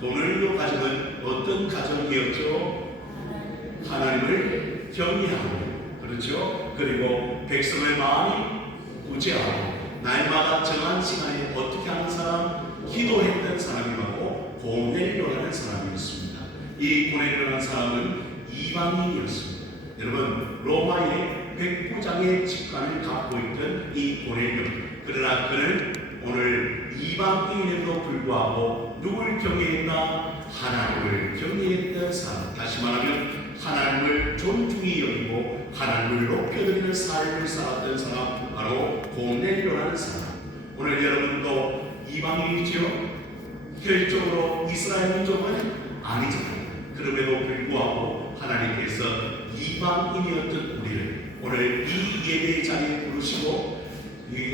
고넬료 가정은 어떤 가정이었죠? 하나님을 경외하고, 그렇죠? 그리고 백성을 많이 구제하고, 날마다 정한 시간에 어떻게 하는 사람? 기도했던 사람이라고 고넬료라는 사람이었습니다. 이 고넬료라는 사람은 이방인이었습니다. 여러분, 로마의 백부장의 직관을 갖고 있던 이 고넬료, 그러나 그는 오늘 이방인에도 불구하고 누굴 경외했나? 하나님을 경외했던 사람. 다시 말하면 하나님을 존중히 여기고 하나님을 높여드리는 삶을 살았던 사람, 바로 고넬료라는 사람. 오늘 여러분도 이방인이죠? 혈적으로 이스라엘 민족은 아니잖아요. 그럼에도 불구하고 하나님께서 이방인이었던 우리를 오늘 이 예배의 자리에 부르시고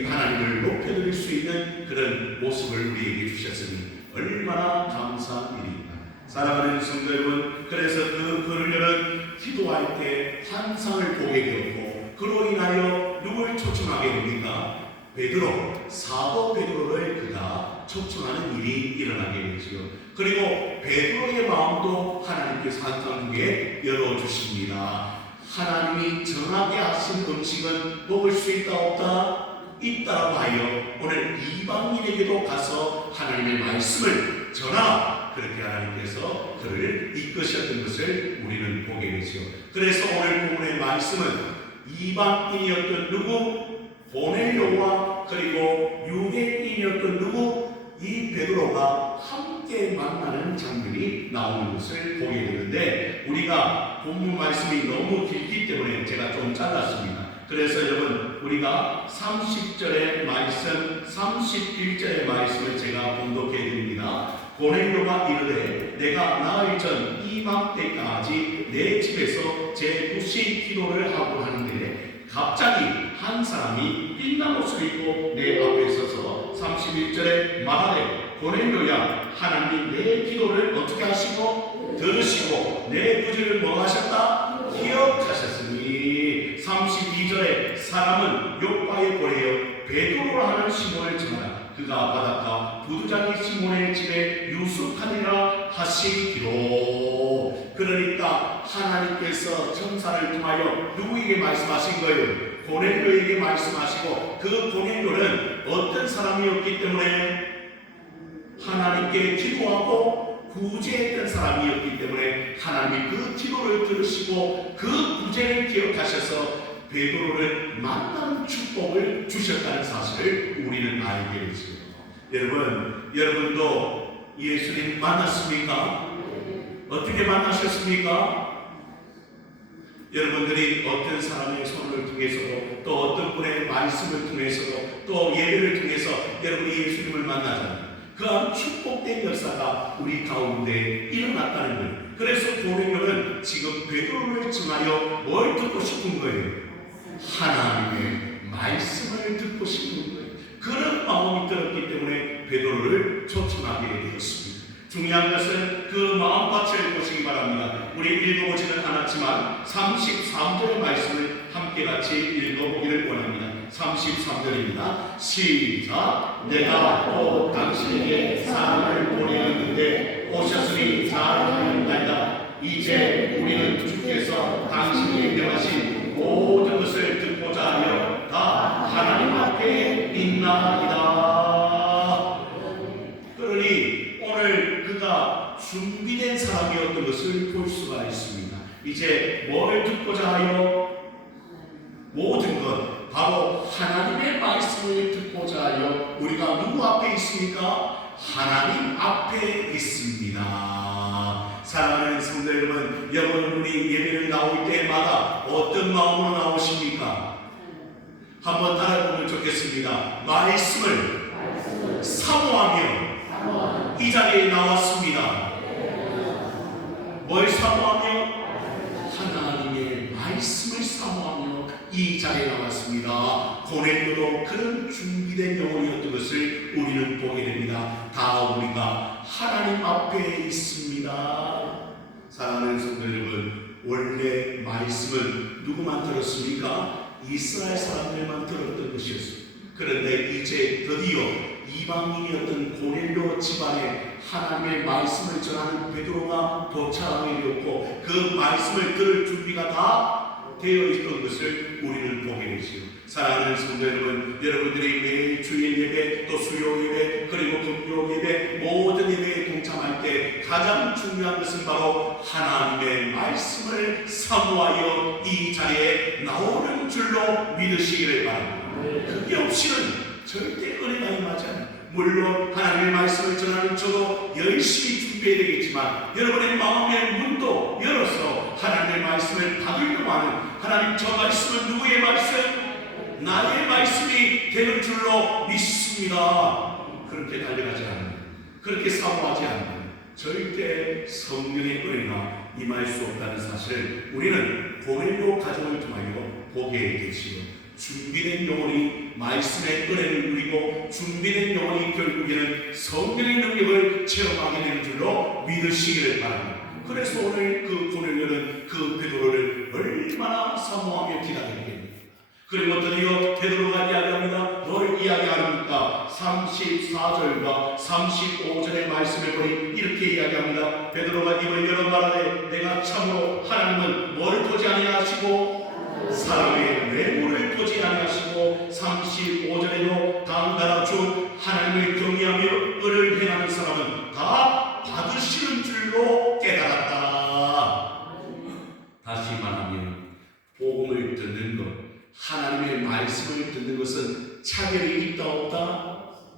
하나님을 높여드릴 수 있는 그런 모습을 우리에게 주셨으니 얼마나 감사한 일입니까? 사랑하는 성도 여러분, 그래서 그 고넬료는 기도할 때 환상을 보게 되었고, 그로 인하여 누굴 초청하게 됩니까? 베드로, 사도 베드로를 그가 초청하는 일이 일어나게 되지요. 그리고 베드로의 마음도 하나님께서 환상 중에 열어주십니다. 하나님이 정하게 하신 음식은 먹을 수 있다 없다? 있다라고 하여 오늘 이방인에게도 가서 하나님의 말씀을 전하라, 그렇게 하나님께서 그를 이끄셨던 것을 우리는 보게 되죠. 그래서 오늘 본문의 말씀은 이방인이었던 누구? 고넬료와 그리고 유대인이었던 누구? 이 베드로가 함께 만나는 장면이 나오는 것을 보게 되는데, 우리가 본문 말씀이 너무 길기 때문에 제가 좀 잘랐습니다. 그래서 여러분, 우리가 30절의 말씀, 31절의 말씀을 제가 봉독해 드립니다. 고넬료가 이르되 내가 나흘 전 이맘때까지 내 집에서 제 구시 기도를 하고 하는데 갑자기 한 사람이 빛난 옷을 입고 내 앞에 서서 31절에 말하되 고넬료야, 하나님 내 기도를 어떻게 하시고 들으시고 내 구제를 뭐 하셨다? 기억하셨으니 32절에 사람은 요파에 보내어 베드로라 하는 시몬을 전하라. 그가 바닷가 부두장이 시몬의 집에 유숙하니라 하시기로. 그러니까 하나님께서 천사를 통하여 누구에게 말씀하신 거예요? 고넬료에게 말씀하시고, 그 고넬료는 어떤 사람이었기 때문에? 하나님께 기도하고 구제했던 사람이었기 때문에 하나님이 그 기도를 들으시고 그 구제를 기억하셔서 베드로를 만나는 축복을 주셨다는 사실을 우리는 알게 되죠. 여러분도 예수님 만났습니까? 어떻게 만나셨습니까? 여러분들이 어떤 사람의 손을 통해서도, 또 어떤 분의 말씀을 통해서도, 또 예배를 통해서 여러분이 예수님을 만나잖아요. 그한 축복된 역사가 우리 가운데 일어났다는 거예요. 그래서 고넬료는 지금 베드로를 청하여 뭘 듣고 싶은 거예요? 하나님의 말씀을 듣고 싶은 거예요. 그런 마음이 들었기 때문에 베드로를 초청하게 되었습니다. 중요한 것은 그 마음밭을 보시기 바랍니다. 우리 읽어보지는 않았지만 33절의 말씀을 함께 같이 읽어보기를 원합니다. 33절입니다. 시작. 내가 또 당신에게 사람을 보내었는데 오셨으니 잘하였나이다. 이제 우리는 주께서 당신이 명하신 모든 것을 듣고자 하여 다 하나님 앞에 있나이다. 그러니 오늘 그가 준비된 사람이었던 것을 볼 수가 있습니다. 이제 뭘 듣고자 하여? 모든 것, 바로 하나님의 말씀을 듣고자 하여 우리가 누구 앞에 있습니까? 하나님 앞에 있습니다. 사랑하는 성도 여러분, 여러분이 예배를 나올 때마다 어떤 마음으로 나오십니까? 한번 따라해보면 좋겠습니다. 말씀을 사모하며 이 자리에 나왔습니다. 뭘 사모하며? 하나님의 말씀을 사모하며 이 자리에 나왔습니다. 고넬료도 그런 준비된 영혼이었던 것을 우리는 보게 됩니다. 다 우리가 하나님 앞에 있습니다. 사랑하는 성도 여러분, 원래 말씀은 누구만 들었습니까? 이스라엘 사람들만 들었던 것이었습니다. 그런데 이제 드디어 이방인이었던 고넬료 집안에 하나님의 말씀을 전하는 베드로가 도착하게 되었고 그 말씀을 들을 준비가 다 되어 있던 것을 우리는 보게 되지요. 사랑하는 성도 여러분, 여러분들이 매일 주일 예배 또 수요 예배 그리고 금요 예배 모든 예배에 동참할 때 가장 중요한 것은 바로 하나님의 말씀을 사모하여 이 자리에 나오는 줄로 믿으시기를 바랍니다. 그게 없이는 절대 은혜가 임하지 않아요. 물론 하나님의 말씀을 전하는 저도 열심히 준비해야 되겠지만 여러분의 마음의 문도 열어서 하나님의 말씀을 받으려고 하는 하나님 저 말씀은 누구의 말씀? 나의 말씀이 되는 줄로 믿습니다. 그렇게 달려가지 않는, 그렇게 사모하지 않는 절대 성령의 은혜가 임할 수 없다는 사실을 우리는 고넬료 가정을 통하여 보게 되지요. 준비된 영혼이 말씀의 은혜를 누리고 준비된 영혼이 결국에는 성령의 능력을 체험하게 되는 줄로 믿으시기를 바랍니다. 그래서 오늘 그 고넬료는 그 베드로를 얼마나 사모하며 기다리게 그리고 드디어 베드로가 이야기합니다. 뭘 이야기합니까? 34절과 35절의 말씀을 보니 이렇게 이야기합니다. 베드로가 입을 열어 말하되 내가 참으로 하나님은 뭘 보지 아니하시고 사람의 외모를 보지 아니하시고 35절에도 다음 중 하나님을 경외하며 의를 행하는 사람은 다 받으시는 줄로 깨달았다. 다시 말하면 복음을 듣는 것, 하나님의 말씀을 듣는 것은 차별이 있다 없다?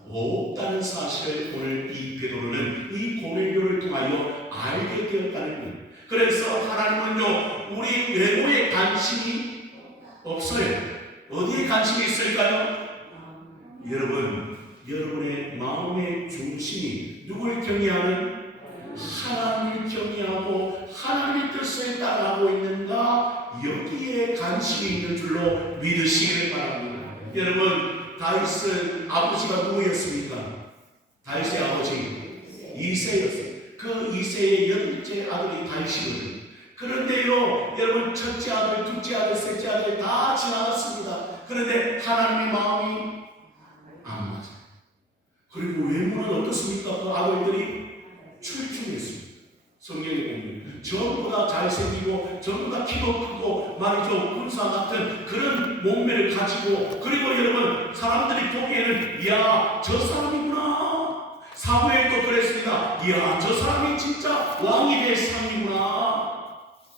없다는 사실을 오늘 이 베드로는 이 고넬료를 통하여 알게 되었다는 거예요. 그래서 하나님은요 우리 외모에 관심이 없어요. 어디에 관심이 있을까요? 여러분, 여러분의 마음의 중심이 누굴 경외하는? 하나님을 경외하고 하나님의 뜻을 따라가고 있는가? 여기에 관심이 있는 줄로 믿으시기를 바랍니다. 여러분, 다윗은 아버지가 누구였습니까? 다윗의 아버지 이새였어요. 그 이새의 열째 아들이 다윗이거든요. 그런데요, 여러분 첫째 아들, 둘째 아들, 셋째 아들 다 지나갔습니다. 그런데 하나님의 마음이 안 맞아요. 그리고 외모는 어떻습니까? 그 아들들이 출중했습니다. 성경에 보면 전부 다 잘생기고 전부 다 키도 크고 말이죠 군사 같은 그런 몸매를 가지고 그리고 여러분 사람들이 보기에는 이야 저 사람이구나. 사무엘도 그랬습니다. 이야 저 사람이 진짜 왕이 될 상이구나.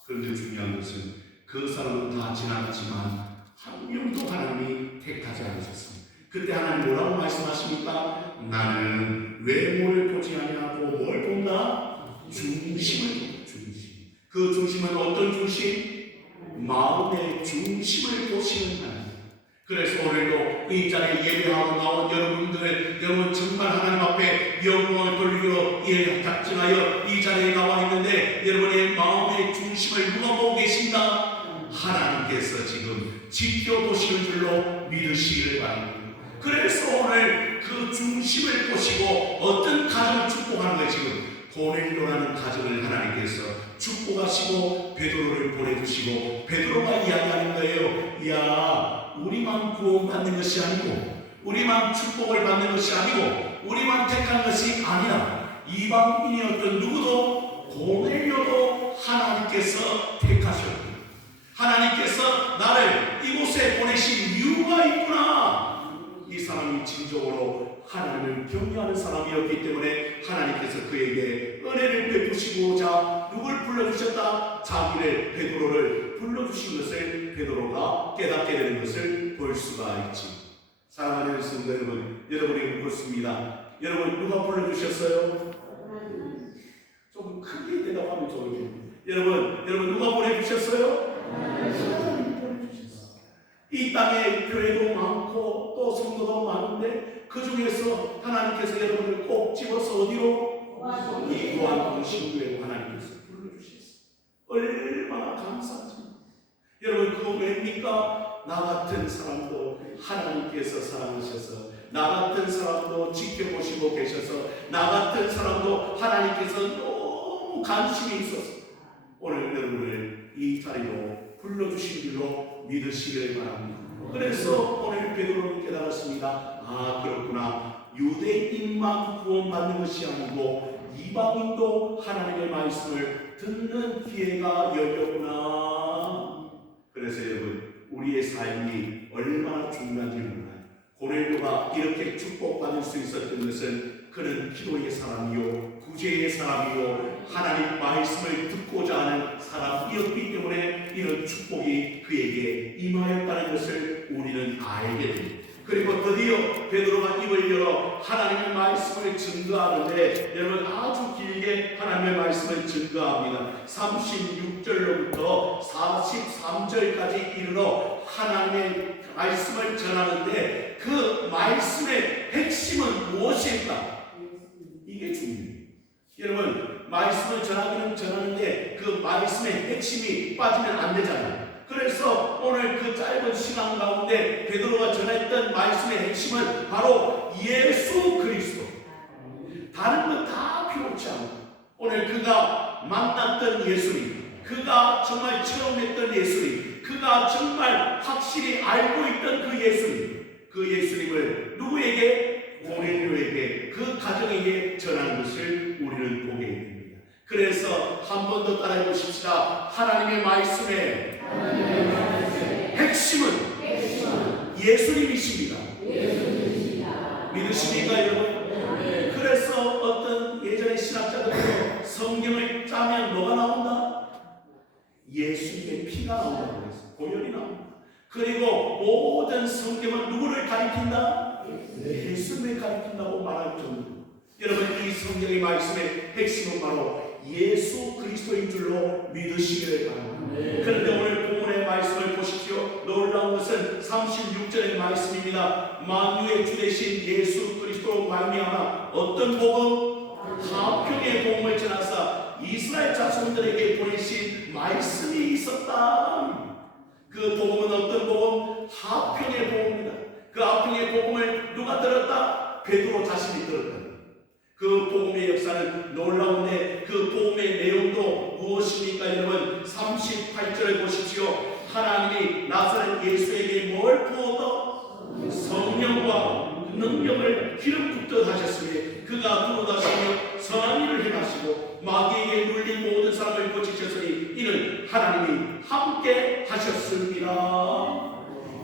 그런데 중요한 것은 그 사람은 다 지나갔지만 한 명도 하나님이 택하지 않으셨습니다. 그때 하나님 뭐라고 말씀하십니까? 나는 외모를 보지 아니하고 뭘 본다? 중심을 본다. 중심. 그 중심은 어떤 중심? 마음의 중심을 보시는 하나님. 그래서 오늘도 이 자리에 예배하고 나온 여러분들, 여러분 정말 하나님 앞에 영광을 돌리기로 작정하여 이 자리에 나와 있는데 여러분의 마음의 중심을 누가 보고 계신다? 하나님께서 지금 지켜보시는 줄로 믿으시기를 바랍니다. 그래서 오늘 그 중심을 보시고 어떤 가정을 축복하는 거예요. 지금 고넬료라는 가정을 하나님께서 축복하시고 베드로를 보내주시고 베드로가 이야기하는 거예요. 이야 우리만 구원받는 것이 아니고 우리만 축복을 받는 것이 아니고 우리만 택한 것이 아니라 이방인이었던 누구도 고넬료도 하나님께서 택하셨고 하나님께서 나를 이곳에 보내신 이유가 있구나. 이 사람이 진정으로 하나님을 경외하는 사람이었기 때문에 하나님께서 그에게 은혜를 베푸시고자 누굴 불러주셨다? 자기를 베드로를 불러주신 것을 베드로가 깨닫게 되는 것을 볼 수가 있지. 사랑하는 성도 여러분, 여러분이 묻습니다. 여러분 누가 불러주셨어요? 좀 크게 대답하면 좋겠네요. 여러분 누가 보내주셨어요? 하나님이 보내주셨어요. 이 땅에 교회도 많고 또 성도도 많은데 그 중에서 하나님께서 여러분을 꼭 집어서 어디로? 이 무한 신교회로 하나님께서 불러주셨어요. 얼마나 감사하지. 여러분 그거 왜입니까? 나 같은 사람도 하나님께서 사랑하셔서 나 같은 사람도 지켜보시고 계셔서 나 같은 사람도 하나님께서 너무 관심이 있어서 오늘 여러분을 이 자리로 불러주신 줄로 믿으시기를 바랍니다. 그래서 오늘 베드로는 깨달았습니다. 아 그렇구나. 유대인만 구원받는 것이 아니고 이방인도 하나님의 말씀을 듣는 기회가 열렸구나. 그래서 여러분, 우리의 삶이 얼마나 중요한지 몰라요. 고넬료가 이렇게 축복받을 수 있었던 것은 그는 기도의 사람이요, 구제의 사람이요, 하나님 말씀을 듣고자 하는 사람이었기 때문에 이런 축복이 그에게 임하였다는 것을 우리는 알게 됩니다. 그리고 드디어 베드로가 입을 열어 하나님의 말씀을 증거하는데, 여러분 아주 길게 하나님의 말씀을 증거합니다. 36절로부터 43절까지 이르러 하나님의 말씀을 전하는데 그 말씀의 핵심은 무엇일까? 이게 중요해요. 여러분, 말씀을 전하기는 전하는데 그 말씀의 핵심이 빠지면 안 되잖아요. 그래서 오늘 그 짧은 시간 가운데 베드로가 전했던 말씀의 핵심은 바로 예수 그리스도. 다른 건 다 필요치 않고, 오늘 그가 만났던 예수님, 그가 정말 체험했던 예수님, 그가 정말 확실히 알고 있던 그 예수님, 그 예수님을 누구에게? 고넬료에게, 그 가정에게 전하는 것을 우리는 보게 됩니다. 그래서 한 번 더 따라해 보십시다. 하나님의 말씀의 핵심은 예수님이십니다. 믿으십니까 여러분? 그래서 어떤 예전의 신학자들도 성경을 짜면 뭐가 나온다? 예수님의 피가 나온다고 했어요. 보혈이 나온다. 그리고 모든 성경은 누구를 가리킨다? 예수님을 가리킨다고 말할 정도. 여러분, 이 성경의 말씀의 핵심은 바로 예수 그리스도인 줄로 믿으시기를 바랍니다. 그런데 오늘 본문의 말씀을 보십시오. 놀라운 것은 36절의 말씀입니다. 만유의 주 되신 예수 그리스도로 말미암아 어떤 복음? 화평의 복음을 전하사 이스라엘 자손들에게 보내신 말씀이 있었다. 그 복음은 어떤 복음? 화평의 복음입니다. 그 화평의 복음을 누가 들었다? 베드로 자신이 들었다. 그 복음의 역사는 놀라운데 그 복음의 내용도 무엇입니까 여러분? 38절을 보십시오. 하나님이 나사렛 예수에게 뭘 부어서? 성령과 능력을 기름 붓듯 하셨으니 그가 두루다시며 선한 일을 행하시고 마귀에게 눌린 모든 사람을 고치셨으니 이는 하나님이 함께 하셨습니다.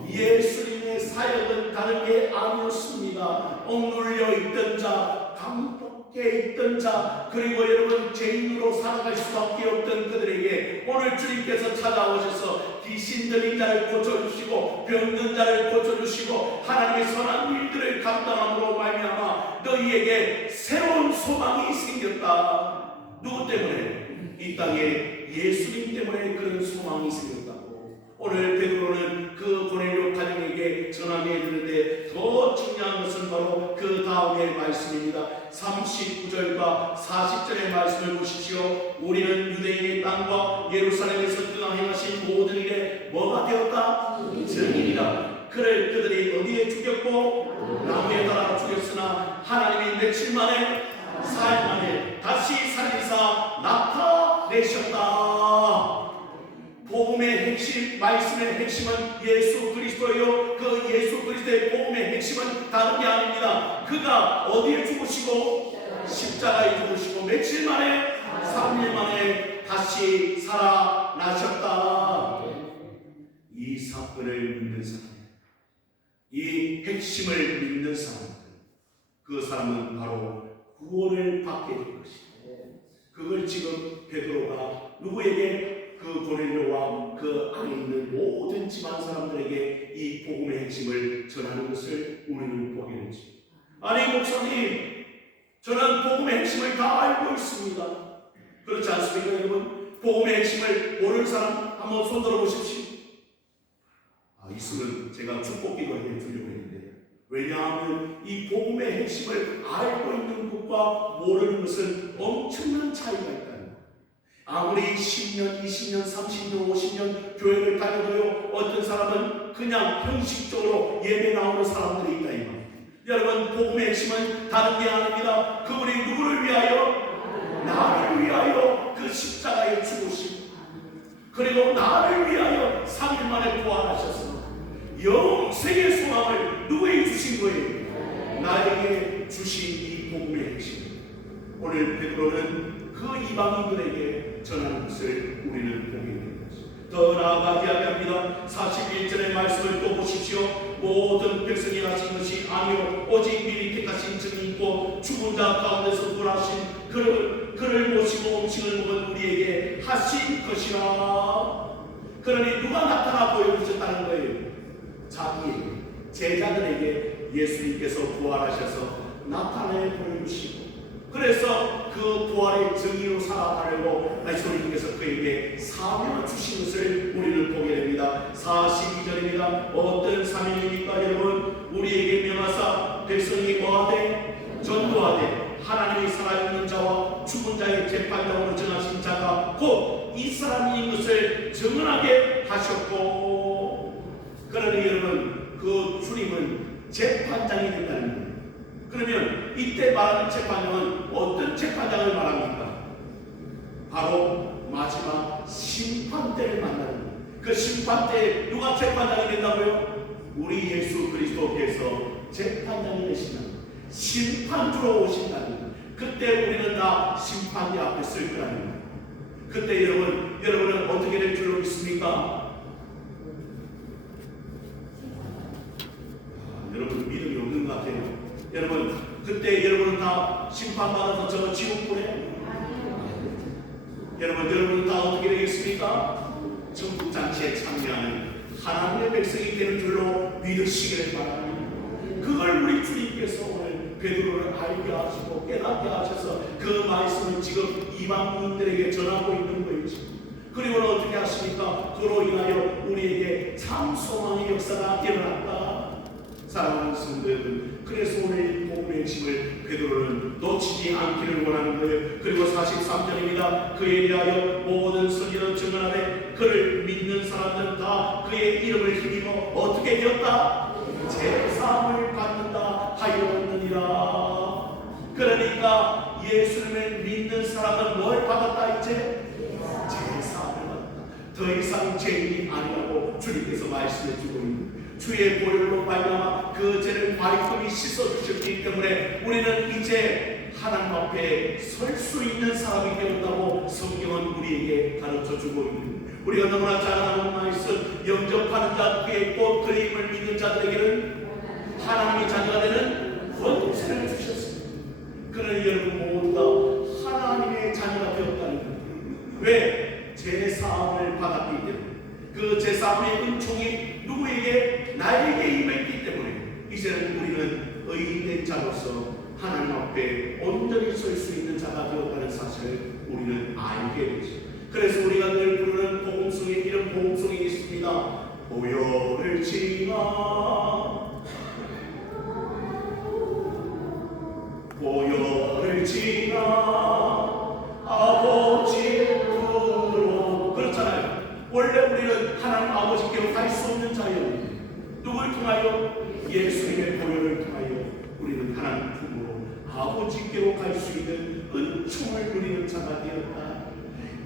예수님의 사역은 다른 게 아니었습니다. 억눌려 있던 자, 감독에 있던 자, 그리고 여러분 죄인으로 살아갈 수밖에 없던 그들에게 오늘 주님께서 찾아오셔서 귀신 들린 자를 고쳐주시고 병든 자를 고쳐주시고 하나님의 선한 일들을 감당함으로 말미암아 너희에게 새로운 소망이 생겼다. 누구 때문에? 이 땅에 예수님 때문에 그런 소망이 생겼다고. 오늘 베드로는 그 고넬료 가정에게 전하게 되는데 더 중요한 것은 바로 그 다음의 말씀입니다. 39절과 40절의 말씀을 보십시오. 우리는 유대인의 땅과 예루살렘에서 그가 행하신 모든 일에 뭐가 되었다? 증인이라. 그를 그들이 어디에 죽였고 나무에 달아 죽였으나 하나님이 며칠 만에 사흘 만에 다시 살리사 나타내셨다. 복음의 핵심, 말씀의 핵심은 예수 그리스도요. 그 예수 그리스도의 복음의 핵심은 다른 게 아닙니다. 그가 어디에 죽으시고 십자가에 죽으시고 며칠 만에 3일 만에 다시 살아나셨다. 이 사건을 믿는 사람, 이 핵심을 믿는 사람, 그 사람은 바로 구원을 받게 될 것입니다. 그걸 지금 베드로가 누구에게? 그 고넬료와 그 안에 있는 모든 집안 사람들에게 이 복음의 핵심을 전하는 것을 우리는 보게 되죠. 아니 목사님, 저는 복음의 핵심을 다 알고 있습니다. 그렇지 않습니까 여러분? 복음의 핵심을 모르는 사람 한번 손 들어 보십시오. 있으면 제가 축복기도 해주려고 했는데, 왜냐하면 이 복음의 핵심을 알고 있는 것과 모르는 것은 엄청난 차이가 있다. 아무리 10년, 20년, 30년, 50년 교회를 다녀도요, 어떤 사람은 그냥 형식적으로 예배 나오는 사람들이 있다 이 말이에요. 여러분, 복음의 핵심은 다른 게 아닙니다. 그분이 누구를 위하여? 나를 위하여 그 십자가에 죽으시고, 그리고 나를 위하여 3일 만에 부활하셨습니다. 영생의 소망을 누구에게 주신 거예요? 나에게 주신 이 복음의 핵심. 오늘 베드로는 그 이방인들에게 전하는 것을 우리는 보게 됩니다. 더 나아가 이야기합니다. 41절의 말씀을 또 보십시오. 모든 백성이 하신 것이 아니요 오직 미리 택하신 증인이고 죽은 자 가운데서 부활하신 그를 모시고 음식을 먹은 우리에게 하신 것이라. 그러니 누가 나타나 보여주셨다는 거예요? 자기에게, 제자들에게 예수님께서 부활하셔서 나타내 보여주시고, 그래서 그 부활의 증인으로 살아가려고 예수님께서 그에게 사명을 주신 것을 우리는 보게 됩니다. 42절입니다. 어떤 사명입니까 여러분? 우리에게 명하사 백성이 뭐하되? 전도하되 하나님이 살아있는 자와 죽은 자의 재판장으로 정하신 자가 곧 이 사람인 것을 증언하게 하셨고. 그러니 여러분, 그 주님은 재판장이 된다는 거예요. 그러면 이때 말하는 재판장은 어떤 재판장을 말합니까? 바로 마지막 심판대를 만나는 거예요. 그 심판대에 누가 재판장이 된다고요? 우리 예수 그리스도께서 재판장이 되신다는 거예요. 심판주로 오신다는 거예요. 그때 우리는 다 심판대 앞에 설 거라는 거예요. 그때 여러분은 어떻게 될 줄로 믿습니까? 여러분 믿음이 없는 것 같아요. 여러분 그때 여러분은 다 심판받아서 저 지옥 보내요. 여러분은 다 어떻게 되겠습니까? 천국 잔치에 참여하는 하나님의 백성이 되는 줄로 믿으시기를 바랍니다. 그걸 우리 주님께서 오늘 베드로를 알게 하시고 깨닫게 하셔서 그 말씀을 지금 이방인들에게 전하고 있는 거예요. 그리고 어떻게 하십니까? 그로 인하여 우리에게 참 소망의 역사가 일어났다. 사랑하는 성도 여러분, 그래서 오늘 이 복음의 핵심을 베드로는 놓치지 않기를 원하는 거예요. 그리고 43절입니다. 그에 대하여 모든 선지자는 증언하되 그를 믿는 사람들은 다 그의 이름을 힘입어 어떻게 되었다? 제사함을 받는다 하였느니라. 그러니까 예수님을 믿는 사람은 뭘 받았다? 이제 제사함을 받았다. 더 이상 죄인이 아니라고 주님께서 말씀해 주고 있는, 주의 보혈로 말미암아 그 죄를 말끔히 씻어주셨기 때문에 우리는 이제 하나님 앞에 설 수 있는 사람이 되었다고 성경은 우리에게 가르쳐주고 있는, 우리가 너무나 잘 아는 말씀, 영접하는 자 그의 또 그림을 믿는 자들에게는 하나님의 자녀가 되는 권세를 주셨습니다. 그러니 여러분 모두 다 하나님의 자녀가 되었다는 거예요. 왜? 제사함을 받았기 때문에. 그 제사함의 은총이 누구에게? 나에게 임했기 때문에 이제는 우리는 의인된 자로서 하나님 앞에 온전히 설 수 있는 자가 되었다는 사실을 우리는 알게 되죠. 그래서 우리가 늘 부르는 복음송에 이런 복음송이 있습니다. 보혈을 지나 보혈을 지나 아버지 품으로, 그렇잖아요. 원래 우리는 하나님 아버지께로 갈 수 없는 자예요. 누굴 통하여? 예수님의 보혈을 통하여 우리는 하나님 품으로 아버지께로 갈 수 있는 은총을 누리는 자가 되었다.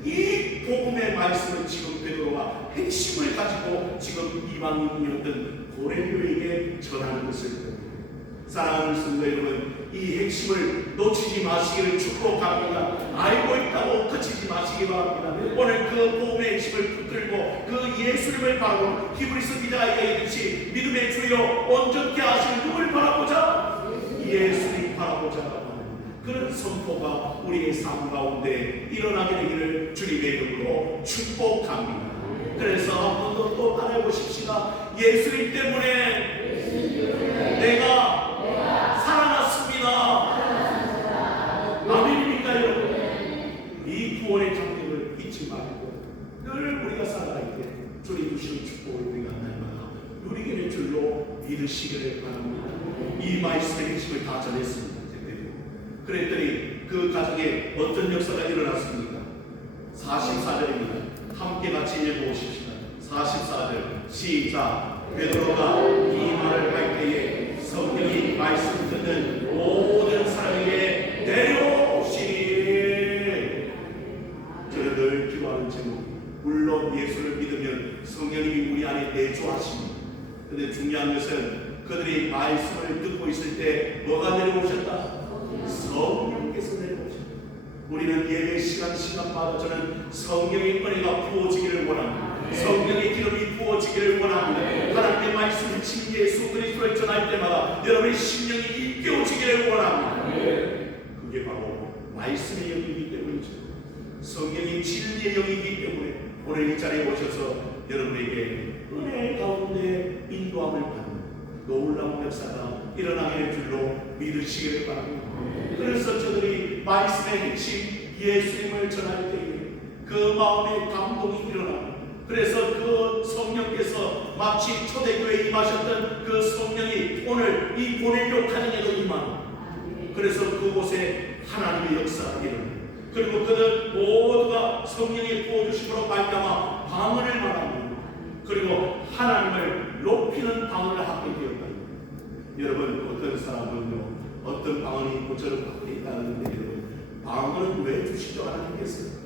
이 복음의 말씀을 지금 베드로가 핵심을 가지고 지금 이방인이었던 고넬료에게 전하는 것을 봅니다. 사랑하는 성도 여러분, 이 핵심을 놓치지 마시기를 축복합니다. 알고 있다고 그치지 마시기 바랍니다. 오늘 그 복음의 핵심을 붙들고 그 예수님을 바라보는 히브리서 기자가 얘기했듯이 믿음의 주여 온전케 하시는 누굴 바라보자? 예수님 바라보자. 그런 선포가 우리의 삶 가운데 일어나게 되기를 주님의 이름으로 축복합니다. 그래서 한 번 더 또 따라해 보십시다. 예수님 때문에 내가 살아났습니다. 아멘입니까 여러분? 이 구원의 장면을 잊지 말고 늘 우리가 살아갈 때 주님 주시는 축복을 우리가 날마다 누리게 될 줄로 믿으시기를 바랍니다. 이 말씀의 핵심을 다 전했습니다. 그랬더니 그 가정에 어떤 역사가 일어났습니까? 44절입니다. 함께 같이 읽어보십시다. 44절 시작. 베드로가 이 말을 할 때에 성령이 말씀 듣는 모든 사람에게 내려오시니. 저는 늘 기도하는 제목, 물론 예수를 믿으면 성령님이 우리 안에 내주하십니다. 그런데 중요한 것은 그들이 말씀을 듣고 있을 때 뭐가 내려오셨다? 성령께서 내려오셨다. 우리는 예배 시간마다 저는 성령의 은혜가 부어지기를 원합니다. 성령의 기름이 부어지기를 원합니다. 하나님의 말씀을 진 예수 그리스도를 전할 때마다 여러분의 심령이 일깨워지기를 원합니다. 그게 바로 말씀의 영이기 때문이죠. 성령이 진리의 영이기 때문에 오늘 이 자리에 오셔서 여러분에게 은혜 가운데 인도함을 받는 놀라운 역사가 일어나게 될 줄로 믿으시기를 바랍니다. 그래서 저들이 말씀의 핵심 예수님을 전할 때에 그 마음에 감동이 일어나고, 그래서 그 성령께서 마치 초대교회에 임하셨던 그 성령이 오늘 이 고넬료 가정에도 임하고, 그래서 그곳에 하나님의 역사가 일어나고, 그리고 그들 모두가 성령의 부어주심으로 말미암아 방언을 말하고, 그리고 하나님을 높이는 방언을 하게 되었다. 여러분, 어떤 사람은요 어떤 방언이 고쳐를 받고 있다는데, 여러분 방언은 왜 주시죠 하나님께서?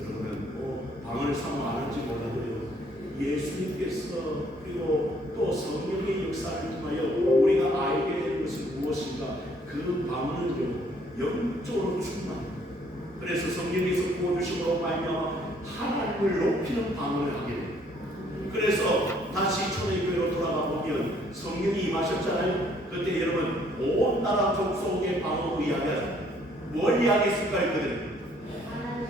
여러분은 방언을 사모 안 할지 몰라도요 예수님께서 그리고 또 성령의 역사를 통하여 우리가 알게 되는 것은 무엇인가? 그 방언은요 영적으로 충만해요. 그래서 성령께서 부어주심으로 말미암아 하나님을 높이는 방언을 하게 돼요. 그래서 다시 초대교회로 돌아가 보면 성령이 임하셨잖아요. 그때 여러분 온 나라 족속의 방언으로 이야기하잖아요. 뭘 이야기했을까요? 그들은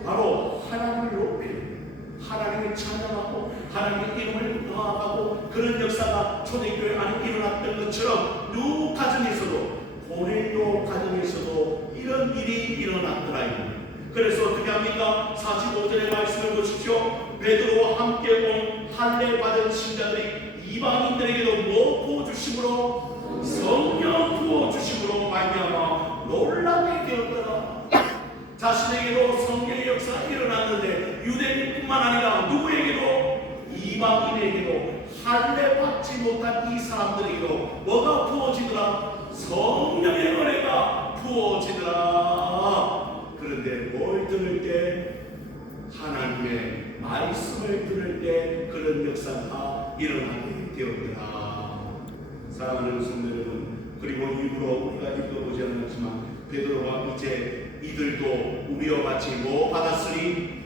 바로 하나님을 높이는, 하나님을 찬양하고 하나님의 이름을 나아가고, 그런 역사가 초대교회 안에 일어났던 것처럼 누구 가정에서도, 고넬료 가정에서도 이런 일이 일어났더라. 그래서 어떻게 합니까? 45절의 말씀을 보십시오. 베드로와 함께 온 할례 받은 신자들이 이방인들에게도 뭐 부어주심으로? 성령 부어주심으로 말미암아 놀라게 되었더라. 자신에게도 성령의 역사가 일어났는데 유대인뿐만 아니라 누구에게도, 이방인에게도, 할례 받지 못한 이 사람들에게도 뭐가 부어지더라? 성령의 은혜가 부어지더라. 그런데 뭘 들을 때? 하나님의 말씀을 들을 때 그런 역사가 일어나게 되었더라. 사랑하는 성도 여러분, 그리고 일부러 우리가 읽어보지 않았지만 베드로가 이제 이들도 우리와 같이 뭐 받았으니?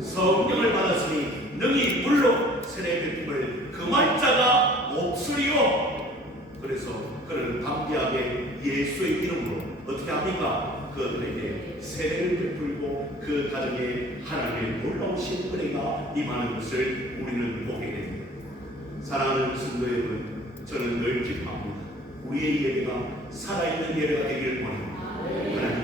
성령을 받았으니 능히 물로 세례 베품을 금할 자가 없으리요. 그래서 그는 담대하게 예수의 이름으로 어떻게 합니까? 그들에게 세례를 베풀고 그 가정에 하나님의 놀라우신 은혜가 임하는 것을 우리는 보게 됩니다. 사랑하는 성도 여러분, 저는 늘 기도합니다. 우리의 예배가 살아있는 예배가 되기를 원합니다. 하나님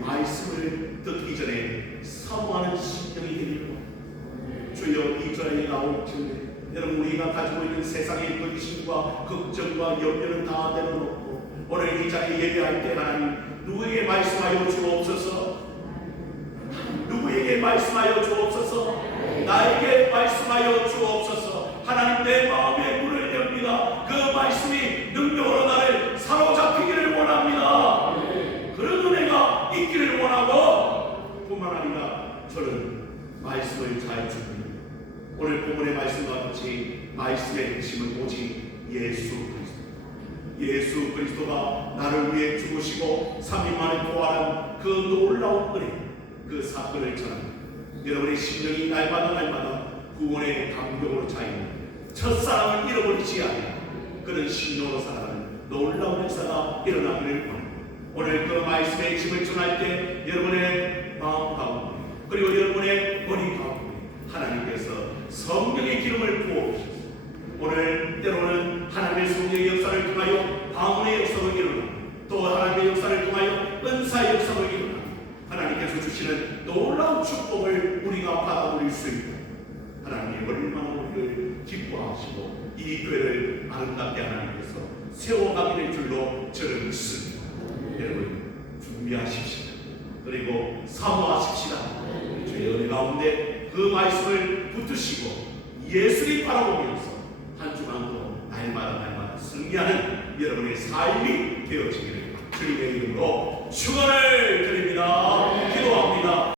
말씀을 듣기 전에 사모하는 심령이 되기를 원합니다. 주여, 이 자리에 나올 전에 여러분 우리가 가지고 있는 세상의 근심과 걱정과 염려는 다 내려놓고 오늘 이 자리에 예배할 때 하나님 누구에게 말씀하여 주옵소서. 누구에게 말씀하여 주옵소서. 나에게 말씀하여 주옵소서. 하나님, 내 마음에 문을 엽니다. 그 말씀이 능력으로 나를 사로잡히기를 원합니다. 그런 은혜가 있기를 원하고, 뿐만 아니라 저는 말씀을 잘 줍니다. 오늘 본문의 말씀과 같이 말씀의 핵심은 오직 예수 그리스도. 예수 그리스도가 나를 위해 죽으시고 3일 만에 부활한 그 놀라운 은혜, 그 사건을 전합니다. 여러분의 심령이 날마다 구원의 감격으로 차이는 첫사랑을 잃어버리지 않는 그런 심령으로 살아가는 놀라운 역사가 일어나기를 원합니다. 오늘 그 말씀의 핵심을 전할 때 여러분의 마음 가운데 그리고 여러분의 머리 가운데 하나님께서 성령의 기름을 부어주셨습니다. 오늘 때로는 하나님의 성령의 역사를 통하여 방언의 역사로 일어나고, 또 하나님의 역사를 통하여 은사의 역사로 일어나고, 하나님께서 주시는 놀라운 축복을 우리가 받아들일 수 있고, 하나님이 얼마나 우리를 기뻐하시고 이 교회를 아름답게 하나님께서 세워가게 될 줄로 저는 믿습니다. 여러분 준비하십시다. 그리고 사모하십시다. 주의 은혜 가운데 그 말씀을 붙드시고 예수를 바라보면서 한 주간도 날마다 승리하는 여러분의 삶이 되어지기를 주님의 이름으로 축원을 드립니다. 기도합니다.